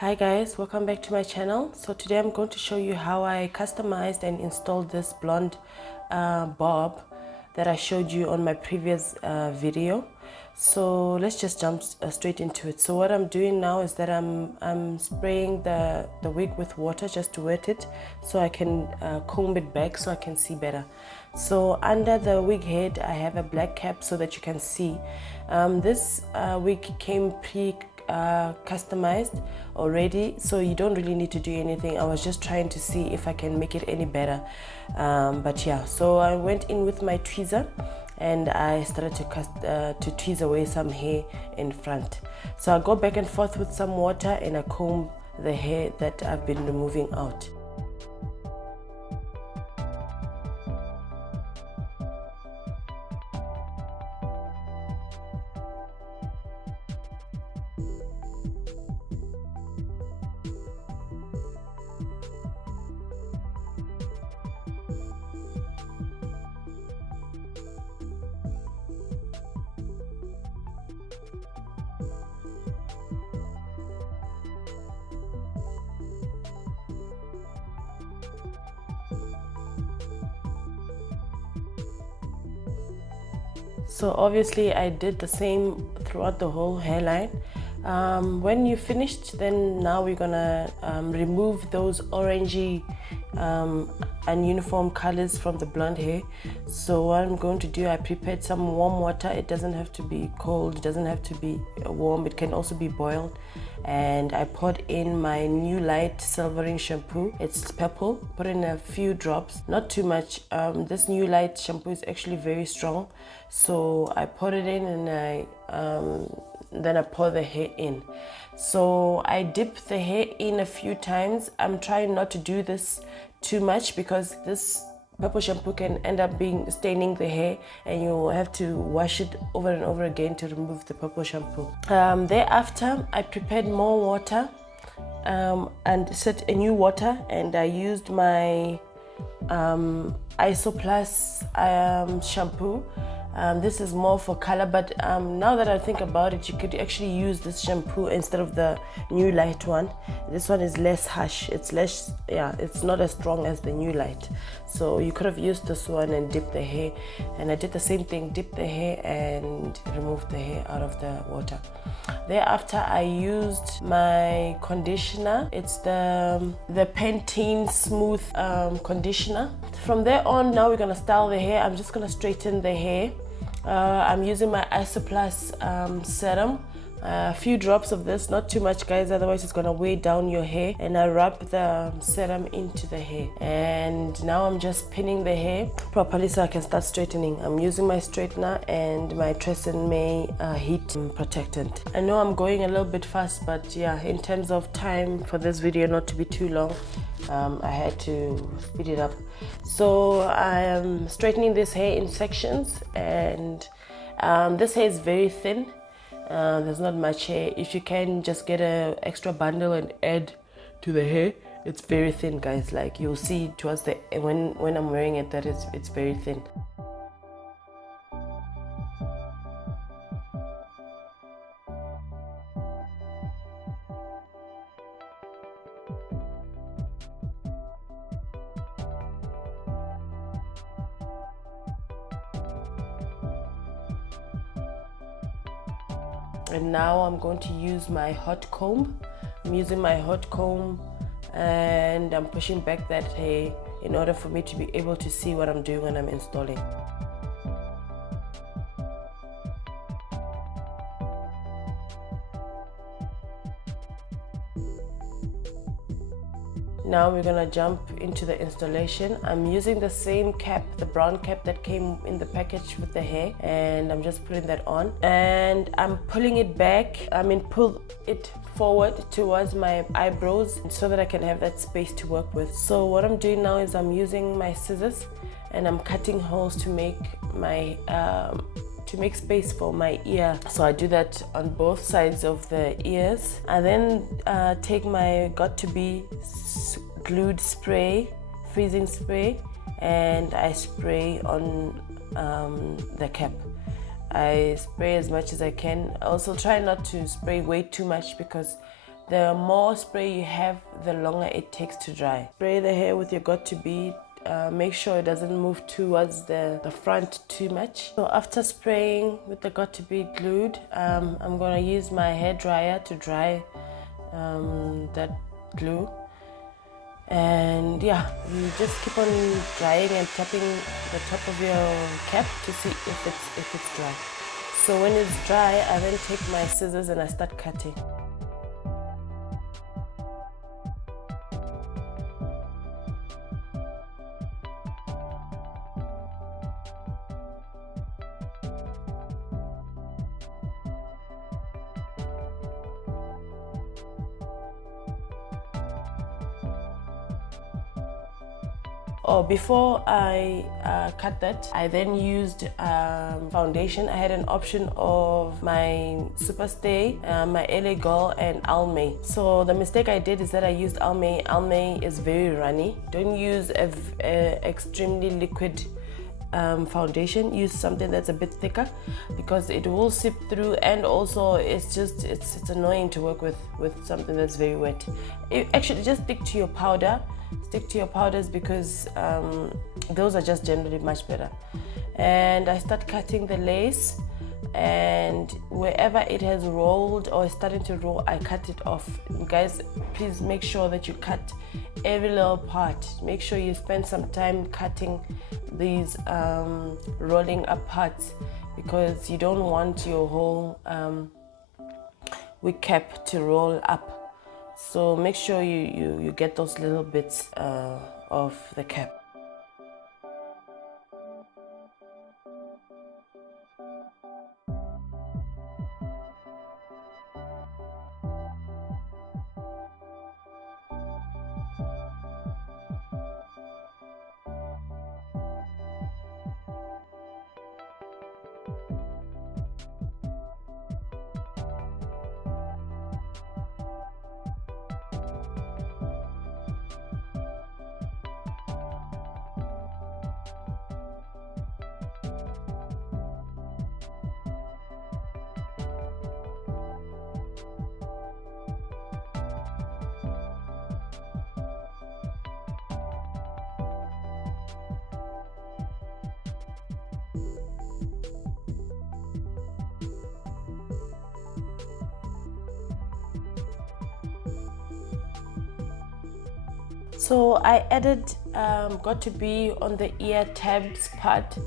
Hi guys, welcome back to my channel. So today I'm going to show you how I customized and installed this blonde bob that I showed you on my previous video. So let's just jump straight into it. So what I'm doing now is that I'm spraying the wig with water just to wet it so I can comb it back so I can see better. So under the wig head I have a black cap so that you can see. This wig came customized already, so you don't really need to do anything. I was just trying to see if I can make it any better, but yeah, so I went in with my tweezer and I started to tweeze away some hair in front. So I go back and forth with some water and I comb the hair that I've been removing out. So obviously I did the same throughout the whole hairline. When you finished, then now we're gonna remove those orangey ununiform colors from the blonde hair. So what I'm going to do, I prepared some warm water. It doesn't have to be cold, it doesn't have to be warm, it can also be boiled. And I poured in my New Light silvering shampoo. It's purple. Put in a few drops, not too much. This New Light shampoo is actually very strong, so I poured it in and then I pour the hair in. So I dip the hair in a few times. I'm trying not to do this too much because this purple shampoo can end up staining the hair and you have to wash it over and over again to remove the purple shampoo. Thereafter I prepared more water and set a new water, and I used my Isoplus shampoo. This is more for color, but now that I think about it, you could actually use this shampoo instead of the New Light one. This one is less harsh, it's less, it's not as strong as the New Light. So you could have used this one and dipped the hair, and I did the same thing, dipped the hair and removed the hair out of the water. Thereafter I used my conditioner. It's the Pantene Smooth conditioner. From there on, now we're gonna style the hair. I'm just gonna straighten the hair. I'm using my Isoplus serum. A few drops of this, not too much guys, otherwise it's gonna weigh down your hair. And I rub the serum into the hair, and now I'm just pinning the hair properly so I can start straightening. I'm using my straightener and my Tresemme heat protectant. I know I'm going a little bit fast, but yeah, in terms of time for this video not to be too long, I had to speed it up. So I am straightening this hair in sections, and this hair is very thin. There's not much hair. If you can just get an extra bundle and add to the hair, it's very thin guys. Like you'll see towards the when I'm wearing it that it's very thin. And now I'm going to use my hot comb. I'm using my hot comb and I'm pushing back that hair in order for me to be able to see what I'm doing when I'm installing. Now we're gonna jump into the installation. I'm using the same cap, the brown cap that came in the package with the hair, and I'm just putting that on. And I'm pulling it back, pull it forward towards my eyebrows so that I can have that space to work with. So what I'm doing now is I'm using my scissors and I'm cutting holes to make my to make space for my ear. So I do that on both sides of the ears. I then take my got2b glued spray, freezing spray, and I spray on the cap. I spray as much as I can. I also try not to spray way too much because The more spray you have, the longer it takes to dry. Spray the hair with your got2b. Make sure it doesn't move towards the front too much. So after spraying with the got2b glued, I'm gonna use my hair dryer to dry that glue. And yeah, you just keep on drying and tapping the top of your cap to see if it's dry. So when it's dry, I then take my scissors and I start cutting. Oh, before I cut that, I then used foundation. I had an option of my Superstay, my LA Girl, and Almay. So the mistake I did is that I used Almay. Almay is very runny. Don't use a extremely liquid foundation. Use something that's a bit thicker because it will seep through, and also it's annoying to work with something that's very wet. Actually, just stick to your powder. Stick to your powders because those are just generally much better. And I start cutting the lace, and wherever it has rolled or is starting to roll, I cut it off. Guys, please make sure that you cut every little part. Make sure you spend some time cutting these rolling up parts, because you don't want your whole wig cap to roll up. So make sure you get those little bits of the cap. So I added got2b on the ear tabs part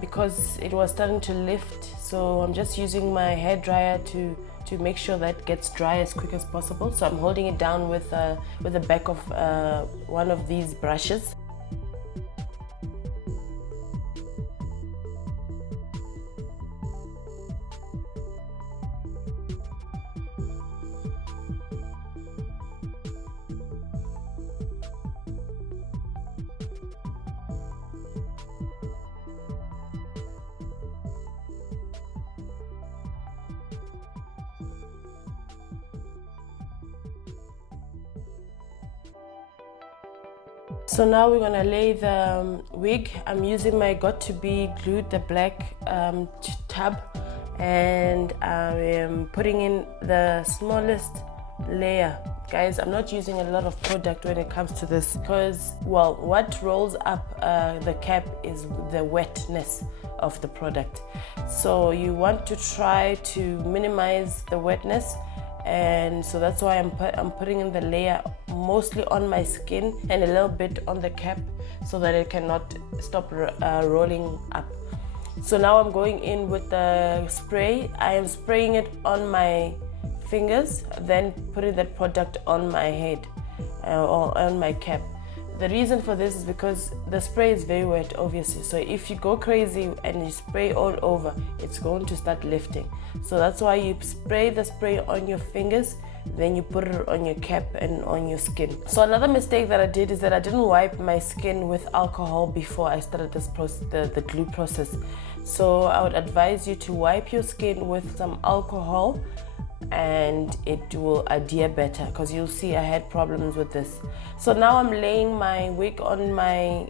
because it was starting to lift. So I'm just using my hair dryer to make sure that gets dry as quick as possible. So I'm holding it down with the back of one of these brushes. So now we're gonna lay the wig. I'm using my got2b glued, the black tab, and I am putting in the smallest layer. Guys, I'm not using a lot of product when it comes to this because, well, what rolls up the cap is the wetness of the product. So you want to try to minimize the wetness, and so that's why I'm putting in the layer mostly on my skin and a little bit on the cap so that it cannot stop rolling up. So now I'm going in with the spray. I am spraying it on my fingers, then putting that product on my head or on my cap. The reason for this is because the spray is very wet, obviously. So if you go crazy and you spray all over, it's going to start lifting. So that's why you spray the spray on your fingers, then you put it on your cap and on your skin. So another mistake that I did is that I didn't wipe my skin with alcohol before I started this process, the glue process. So I would advise you to wipe your skin with some alcohol and it will adhere better, because you'll see I had problems with this. So now I'm laying my wig on my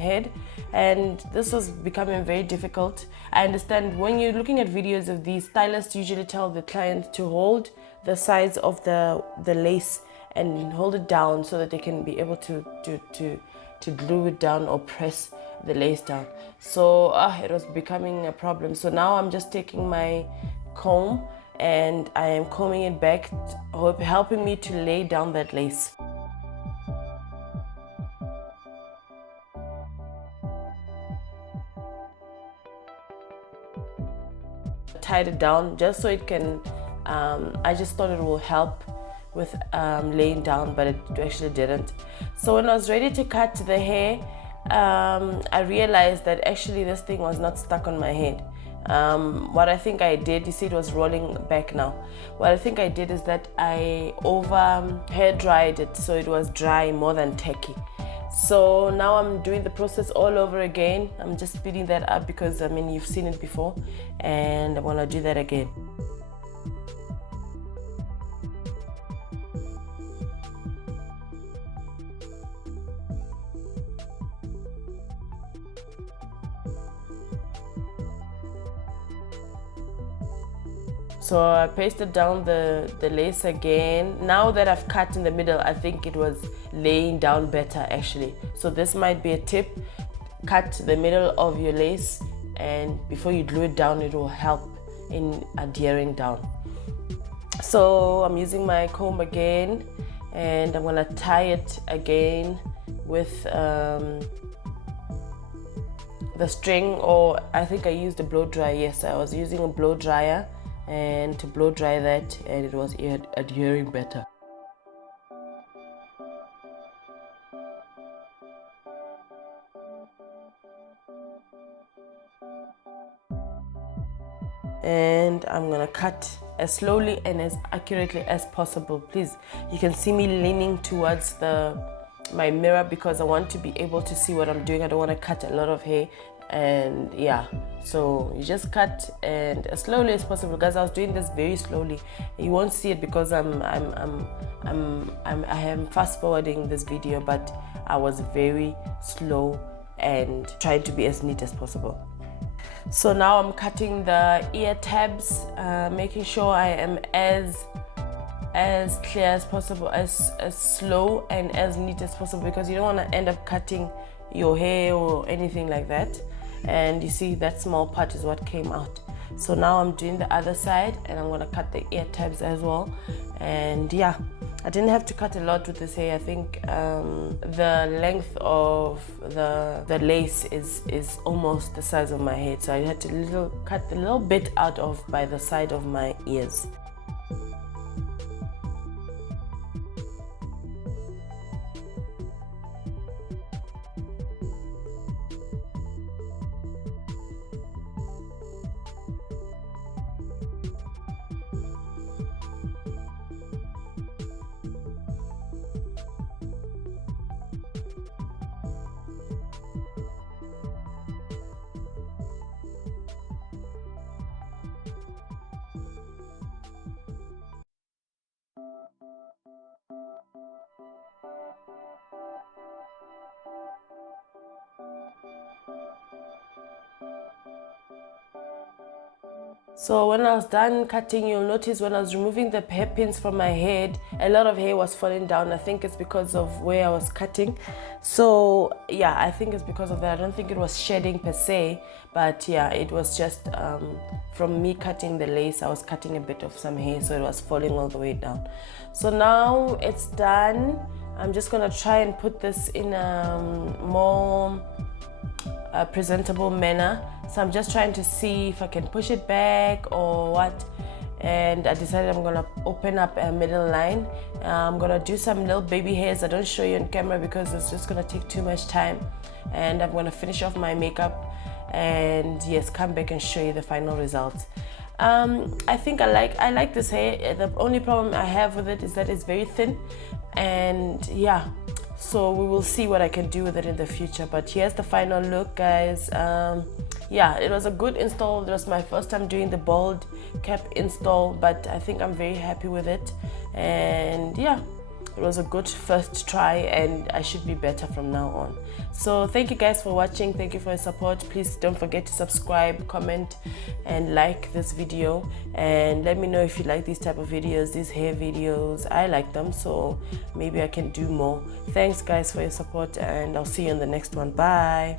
head, and this was becoming very difficult. I understand when you're looking at videos of these, stylists usually tell the client to hold the sides of the lace and hold it down so that they can be able to glue it down or press the lace down. So it was becoming a problem. So now I'm just taking my comb and I am combing it back, helping me to lay down that lace. Tied it down just so it can, I just thought it will help with laying down, but it actually didn't. So when I was ready to cut the hair, I realized that actually this thing was not stuck on my head. What I think I did, you see it was rolling back now. What I think I did is that I hair dried it so it was dry more than tacky. So now I'm doing the process all over again. I'm just speeding that up because I mean you've seen it before, and I'm gonna do that again. So I pasted down the lace again. Now that I've cut in the middle, I think it was laying down better actually. So this might be a tip. Cut the middle of your lace, and before you glue it down, it will help in adhering down. So I'm using my comb again, and I'm gonna tie it again with the string, or I think I used a blow dryer. Yes, I was using a blow dryer and to blow dry that, and it was adhering better. And I'm gonna cut as slowly and as accurately as possible. Please, you can see me leaning towards my mirror because I want to be able to see what I'm doing. I don't want to cut a lot of hair, and yeah, so you just cut and as slowly as possible. Guys, I was doing this very slowly. You won't see it because I am fast forwarding this video, but I was very slow and trying to be as neat as possible. So now I'm cutting the ear tabs, making sure I am as clear as possible, as slow and as neat as possible, because you don't want to end up cutting your hair or anything like that. And you see that small part is what came out. So now I'm doing the other side, and I'm gonna cut the ear tabs as well. And yeah, I didn't have to cut a lot with this hair. I think the length of the lace is almost the size of my head, so I had to cut a little bit out of by the side of my ears. So when I was done cutting, you'll notice when I was removing the hairpins from my head, a lot of hair was falling down. I think it's because of where I was cutting. So yeah, I think it's because of that. I don't think it was shedding per se, but yeah, it was just from me cutting the lace, I was cutting a bit of some hair, so it was falling all the way down. So now it's done. I'm just gonna try and put this in a more presentable manner. So I'm just trying to see if I can push it back or what, and I decided I'm gonna open up a middle line. I'm gonna do some little baby hairs. I don't show you on camera because it's just gonna take too much time, and I'm gonna finish off my makeup and yes, come back and show you the final results. I think I like this hair. The only problem I have with it is that it's very thin, and yeah, so we will see what I can do with it in the future. But here's the final look, guys. yeah, it was a good install. It was my first time doing the bald cap install, but I think I'm very happy with it. And yeah, it was a good first try, and I should be better from now on. So thank you guys for watching. Thank you for your support. Please don't forget to subscribe, comment, and like this video, and let me know if you like these type of videos, these hair videos. I like them, so maybe I can do more. Thanks guys for your support, and I'll see you in the next one. Bye.